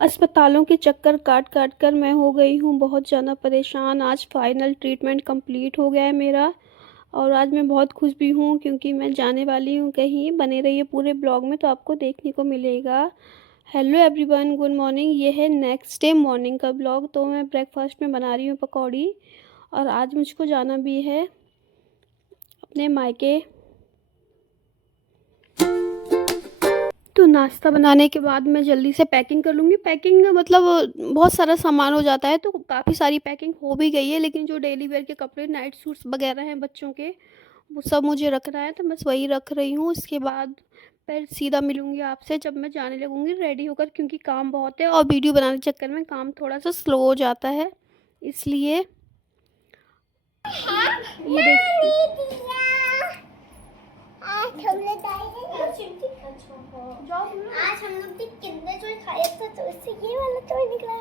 अस्पतालों के चक्कर काट काट कर मैं हो गई हूँ बहुत ज़्यादा परेशान। आज फाइनल ट्रीटमेंट कंप्लीट हो गया है मेरा और आज मैं बहुत खुश भी हूँ क्योंकि मैं जाने वाली हूँ कहीं। बने रहिए पूरे ब्लॉग में तो आपको देखने को मिलेगा। Hello everyone, good morning. ये है नेक्स्ट डे मॉर्निंग का ब्लॉग। तो मैं ब्रेकफास्ट में बना रही हूँ पकौड़ी और आज मुझको जाना भी है अपने मायके। तो नाश्ता बनाने के बाद मैं जल्दी से पैकिंग कर लूँगी। पैकिंग मतलब बहुत सारा सामान हो जाता है तो काफ़ी सारी पैकिंग हो भी गई है, लेकिन जो डेली वेयर के कपड़े, नाइट सूट्स वगैरह हैं बच्चों के, वो सब मुझे रखना है तो बस वही रख रही हूँ। उसके बाद फिर सीधा मिलूँगी आपसे जब मैं जाने लगूँगी रेडी होकर, क्योंकि काम बहुत है और वीडियो बनाने के चक्कर में काम थोड़ा सा स्लो हो जाता है, इसलिए। ये देखिए आज हम लोग भी किंडर जॉय खाया था तो इससे ये वाला टॉय निकला।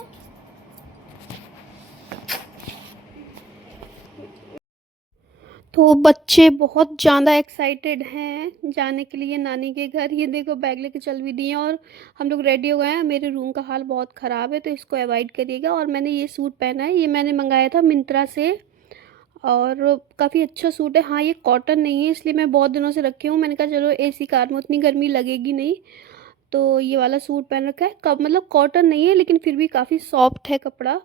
तो बच्चे बहुत ज़्यादा एक्साइटेड हैं जाने के लिए नानी के घर। ये देखो बैग लेके चल भी दिए और हम लोग रेडी हो गए हैं। मेरे रूम का हाल बहुत ख़राब है तो इसको अवॉइड करिएगा। और मैंने ये सूट पहना है, ये मैंने मंगाया था मिंत्रा से और काफ़ी अच्छा सूट है। हाँ, ये कॉटन नहीं है इसलिए मैं बहुत दिनों से रखी हूँ। मैंने कहा चलो एसी कार में उतनी गर्मी लगेगी नहीं, तो ये वाला सूट पहन रखा है। कब मतलब कॉटन नहीं है लेकिन फिर भी काफ़ी सॉफ्ट है कपड़ा।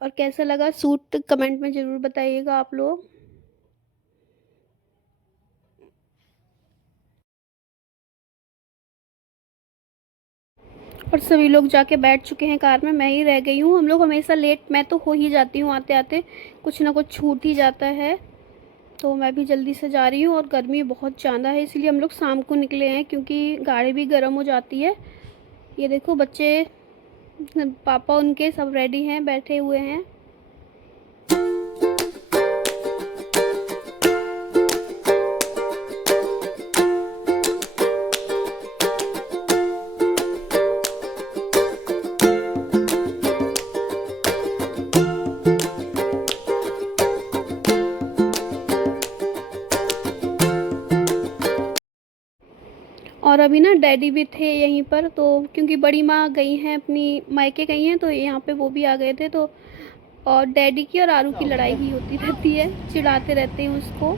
और कैसा लगा सूट कमेंट में ज़रूर बताइएगा आप लोग। और सभी लोग जाके बैठ चुके हैं कार में, मैं ही रह गई हूँ। हम लोग हमेशा लेट, मैं तो हो ही जाती हूँ आते आते, कुछ ना कुछ छूट ही जाता है। तो मैं भी जल्दी से जा रही हूँ और गर्मी बहुत ज़्यादा है इसलिए हम लोग शाम को निकले हैं क्योंकि गाड़ी भी गर्म हो जाती है। ये देखो बच्चे, पापा उनके सब रेडी हैं, बैठे हुए हैं। और अभी ना डैडी भी थे यहीं पर, तो क्योंकि बड़ी माँ गई हैं अपनी मायके गई हैं तो यहाँ पे वो भी आ गए थे। तो और डैडी की और आरू की लड़ाई ही होती रहती है, चिढ़ाते रहते हैं उसको।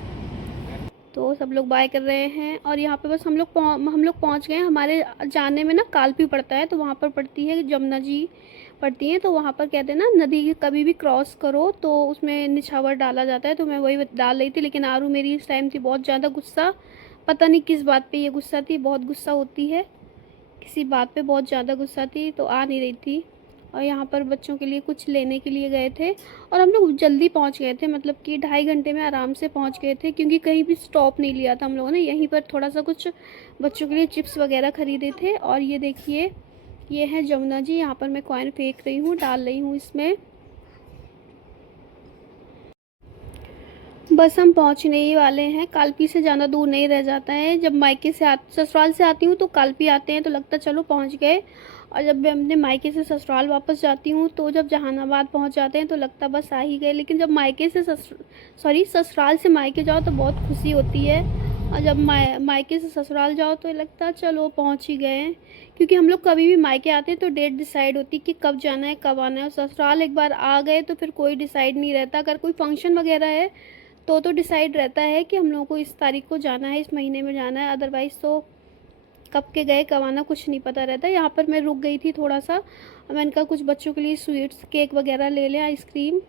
तो सब लोग बाय कर रहे हैं और यहाँ पे बस हम लोग पहुँच गए हैं। हमारे जाने में ना कालपी पड़ता है तो वहाँ पर पड़ती है जमुना जी पड़ती हैं, तो वहाँ पर कहते हैं ना नदी कभी भी क्रॉस करो तो उसमें निछावर डाला जाता है। तो मैं वही डाल रही थी, लेकिन आरू मेरी इस टाइम थी बहुत ज़्यादा गुस्सा। पता नहीं किस बात पे ये गुस्सा थी, बहुत गुस्सा होती है किसी बात पे, बहुत ज़्यादा गुस्सा थी तो आ नहीं रही थी। और यहाँ पर बच्चों के लिए कुछ लेने के लिए गए थे और हम लोग जल्दी पहुँच गए थे, मतलब कि 2.5 घंटे में आराम से पहुँच गए थे क्योंकि कहीं भी स्टॉप नहीं लिया था हम लोगों ने। यहीं पर थोड़ा सा कुछ बच्चों के लिए चिप्स वगैरह ख़रीदे थे। और ये देखिए, ये है जमुना जी, यहाँ पर मैं कॉइन फेंक रही हूँ, डाल रही हूँ इसमें। बस हम पहुँचने ही वाले हैं। कालपी से ज़्यादा दूर नहीं रह जाता है। जब मायके से ससुराल से आती हूँ तो कालपी आते हैं तो लगता चलो पहुँच गए, और जब मैं अपने मायके से ससुराल वापस जाती हूँ तो जब जहानाबाद पहुँच जाते हैं तो लगता बस आ ही गए। लेकिन जब मायके से ससुराल से मायके जाओ तो बहुत खुशी होती है, और जब मायके से ससुराल जाओ तो लगता चलो पहुँच ही गए हैं। क्योंकि हम लोग कभी भी मायके आते हैं तो डेट डिसाइड होती कि कब जाना है कब आना है, और ससुराल एक बार आ गए तो फिर कोई डिसाइड नहीं रहता। अगर कोई फंक्शन वगैरह है तो डिसाइड रहता है कि हम लोगों को इस तारीख को जाना है, इस महीने में जाना है, अदरवाइज़ तो कब के गए कब आना कुछ नहीं पता रहता। यहाँ पर मैं रुक गई थी थोड़ा सा, मैंने कहा कुछ बच्चों के लिए स्वीट्स केक वगैरह ले लें, आइसक्रीम,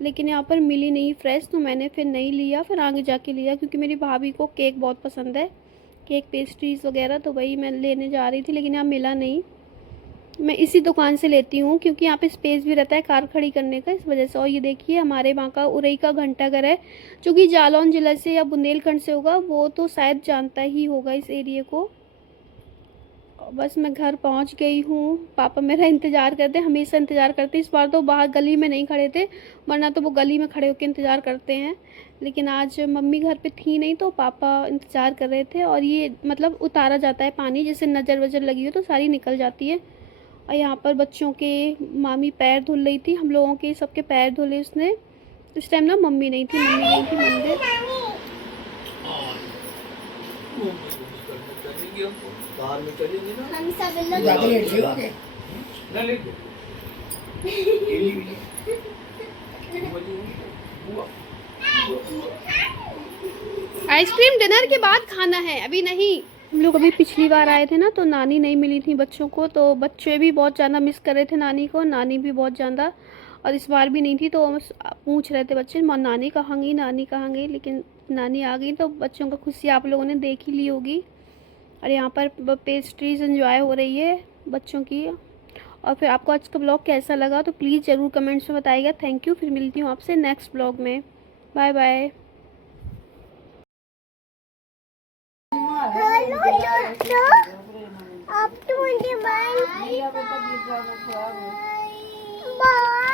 लेकिन यहाँ पर मिली नहीं फ्रेश तो मैंने फिर नहीं लिया, फिर आगे जाके लिया क्योंकि मेरी भाभी को केक बहुत पसंद है, केक पेस्ट्रीज़ वगैरह, तो वही मैं लेने जा रही थी लेकिन यहाँ मिला नहीं। मैं इसी दुकान से लेती हूँ क्योंकि यहाँ पे स्पेस भी रहता है कार खड़ी करने का, इस वजह से। और ये देखिए हमारे वहाँ का उरई का घंटाघर है जो कि जालौन ज़िला से या बुंदेलखंड से होगा, वो तो शायद जानता ही होगा इस एरिया को। बस मैं घर पहुँच गई हूँ। पापा मेरा इंतज़ार करते, हमेशा इंतज़ार करते। इस बार तो बाहर गली में नहीं खड़े थे, वरना तो वो गली में खड़े होकर इंतज़ार करते हैं, लेकिन आज मम्मी घर पे थी नहीं तो पापा इंतज़ार कर रहे थे। और ये मतलब उतारा जाता है पानी, जैसे नज़र वज़र लगी हो तो सारी निकल जाती है। और यहाँ पर बच्चों के मामी पैर धुल रही थी, हम लोगों के सबके पैर धुले उसने। इस टाइम ना मम्मी नहीं थी, मम्मी गई थी मंदिर। हम सब लोग ना ले लो। केली भी। आइसक्रीम डिनर के बाद खाना है, अभी नहीं। हम लोग अभी पिछली बार आए थे ना, तो नानी नहीं मिली थी बच्चों को, तो बच्चे भी बहुत ज़्यादा मिस कर रहे थे नानी को, नानी भी बहुत ज़्यादा। और इस बार भी नहीं थी, तो पूछ रहे थे बच्चे, माँ नानी कहाँ गई, नानी कहाँ गई, लेकिन नानी आ गई। तो बच्चों का खुशी आप लोगों ने देख ही ली होगी। और यहाँ पर पेस्ट्रीज एंजॉय हो रही है बच्चों की। और फिर आपको आज का ब्लॉग कैसा लगा तो प्लीज़ ज़रूर कमेंट्स में बताइएगा। थैंक यू, फिर मिलती हूँ आपसे नेक्स्ट ब्लॉग में। Bye bye. हेलो दोस्तों, आप तो मुझे बाय बाय।